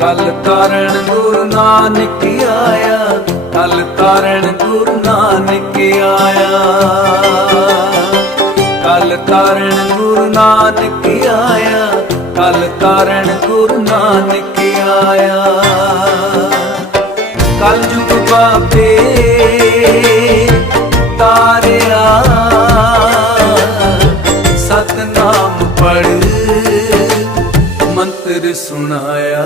ਕਲ ਤਾਰਨ ਗੁਰੂ ਨਾਨਕ ਆਇਆ, ਕਲ ਤਾਰਨ ਗੁਰੂ ਨਾਨਕ ਆਇਆ। ਕਲ ਤਾਰਨ ਗੁਰੂ ਨਾਨਕ ਆਇਆ, ਕਲ ਤਾਰਨ ਗੁਰੂ ਨਾਨਕ ਆਇਆ। ਕਲ ਯੁਗ ਬਾਬੇ ਤਾਰਿਆ, ਸਤਨਾਮ ਪੜ ਮੰਤਰ ਸੁਣਾਇਆ।